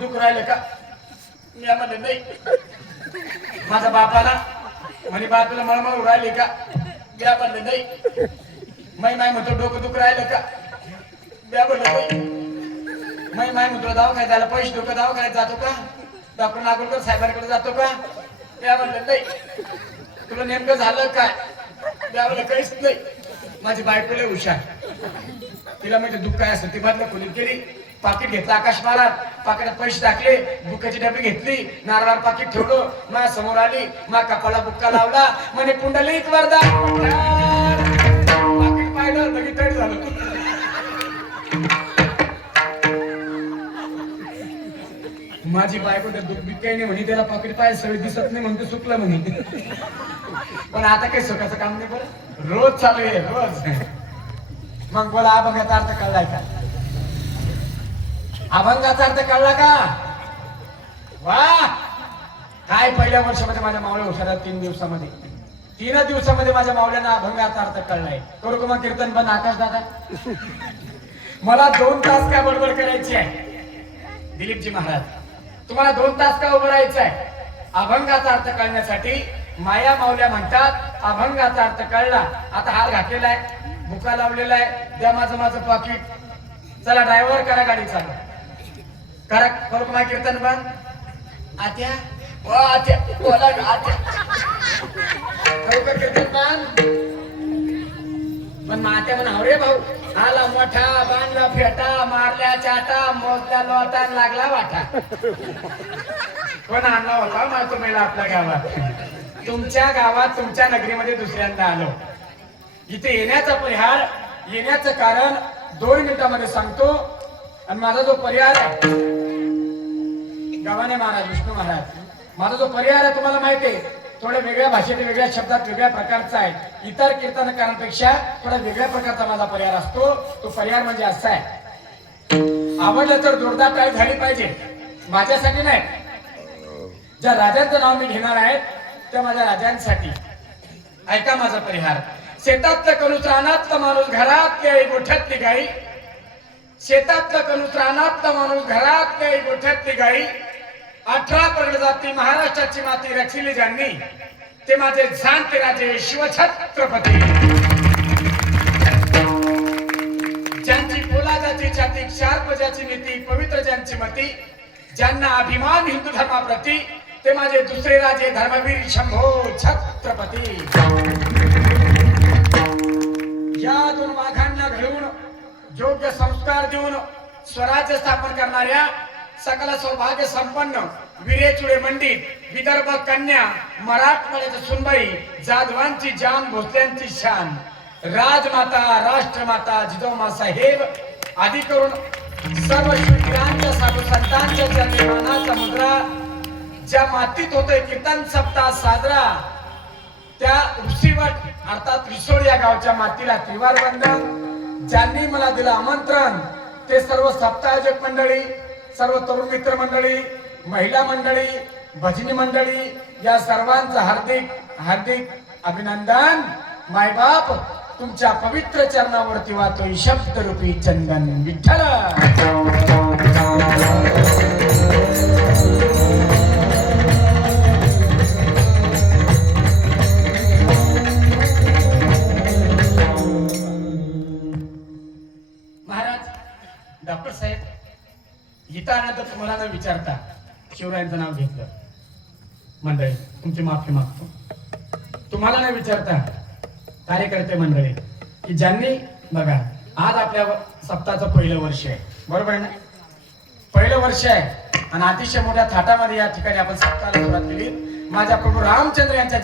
दुख राहिले का? मी म्हणले नाही. माझ्या बापाला म्हणे बापाला मळमळ राहिली का? मी म्हणले नाही. माय म्हणतो डोकं दुख राहिलं का? मी म्हणले नाही. माय म्हणतो दवाखान्यात झाला पैसे डोकं दवाखान्यात जातो का? डॉक्टर नागोलकर साहेबांकडे जातो का? मी म्हणले नाही. तुला नेमकं झालं काय? मी म्हणलं काहीच नाही. माझी बायको लय हुशार. तिला म्हणजे दुःख काय असतं ती बदला खोलीत गेली, पाकिट घेतलं आकाश महाराज, पाकिटात पैसे टाकले, बुकाची डबी घेतली, नारळावर पाकिट ठेवलं, माझ्या समोर आली, माझ्या कपाळा बुक्का लावला, म्हणे पुंडलिक वरदान. पाकिट पाहिलं लगेच तड झालं. माझी बायको तर दुःख बीत काही नाही म्हणे, त्याला पाकिट पाहिजे सगळं दिसत नाही म्हणतो चुकलं म्हणे. पण आता काही सुखाचं काम नाही बरं, रोज चालू आहे रोज. मग बोला अभंगाचा अर्थ कळलाय का? अभंगाचा अर्थ कळला का? वा काय पहिल्या वर्षामध्ये माझ्या मावळ्या हुशार 3 दिवसामध्ये 3 दिवसामध्ये माझ्या मावळ्यांना अभंगाचा अर्थ कळलाय. करू का मग कीर्तन पण आकाश दादा? मला 2 तास काय बडबड करायची आहे दिलीपजी महाराज, तुम्हाला 2 तास का उभं राहायचं आहे? अभंगाचा अर्थ कळण्यासाठी माया मावल्या म्हणतात अभंगाचा अर्थ कळला. आता हार घातलेला आहे, बुका लावलेला आहे, द्या माझं पाकिट. चला ड्रायव्हर करा गाडी चालू करा. करू का कीर्तन बंद? आत्या ओ आत्या बोला आत्या. करू का कीर्तन बंद? पण मात्या म्हणा रे भाऊ, आला मोठा बांधला फेटा, मारल्या चाटा, मोजल्या लोटा, लागला वाटा. कोण आणला होता मग तुम्ही आपल्या गावात? तुमच्या गावात तुमच्या नगरीमध्ये दुसऱ्यांदा आलो. इथे येण्याचं कारण 2 मिनिटांमध्ये सांगतो. आणि माझा जो परिहार आहे गव्हाणे महाराज, विष्णू महाराज, माझा जो परिहार आहे तुम्हाला माहिती आहे, थोड्या वेगळ्या भाषेत, वेगळ्या शब्दात, वेगळ्या प्रकारचा आहे. इतर कीर्तनकारांपेक्षा थोडा वेगळ्या प्रकारचा माझा परिहार असतो. तो परिहार म्हणजे असा आहे, आवडलं तर जोरदार टाळी झाली पाहिजे. माझ्यासाठी नाही, ज्या राजांचं नाव मी घेणार आहे त्या माझ्या राजांसाठी. ऐका माझा परिहार. शेतातलं कणूस रानातला माणूस घरात गोठ्यातली गाई, शेतातलं कणूस रानातला माणूस घरात गोठ्यातली गाई, 18 पगड जाती महाराष्ट्राची माती रचली ज्यांनी, ते माझे जाणते राजे शिवछत्रपती. ज्यांची पोलादाची छाती, शार्प ज्याची नीती, पवित्र ज्यांची मती, ज्यांना अभिमान हिंदू धर्माप्रती, ते माझे दुसरे राजे धर्मवीर शंभो छत्रपती. या 2 वाघांना घडवून योग्य संस्कार देऊन स्वराज्य स्थापन करणाऱ्या सकल सौभाग्य संपन्न विरेचुडे मंडित विदर्भ कन्या मराठवाड्याच्या सुनबाई जाधवांची जान, भोसल्यांची शान, राजमाता राष्ट्रमाता जिजाऊ साहेब आदी करून सर्व शूद्रांच्या साधू संतांच्या जन्मानाचा मुद्रा, ज्या मातीत होतोय कीर्तन सप्ताह साजरा, त्या उपसीवट अर्थात रिसोड या गावच्या मातीला त्रिवार वंदन. ज्यांनी मला दिलं आमंत्रण ते सर्व सप्ताहायोजक मंडळी, सर्व तरुण मित्र मंडळी, महिला मंडळी, भजनी मंडळी, या सर्वांचं हार्दिक हार्दिक अभिनंदन. मायबाप तुमच्या पवित्र चरणावरती वाहतोय शब्दरूपी चंदन. विठ्ठल. डॉक्टर साहेब हितानंतर तुम्हाला न विचारता शिवरायांचं नाव घेतलं. मंडळी तुमची माफी मागतो. तुम्हाला न विचारता कार्यकर्ते मंडळी की ज्यांनी बघा आज आपल्या सप्ताहाचं पहिलं वर्ष आहे, बरोबर ना? पहिलं वर्ष आहे आणि अतिशय मोठ्या थाटामध्ये या ठिकाणी आपण सप्ताहाला सुरुवात केली. माझ्या प्रभू रामचंद्र यांच्या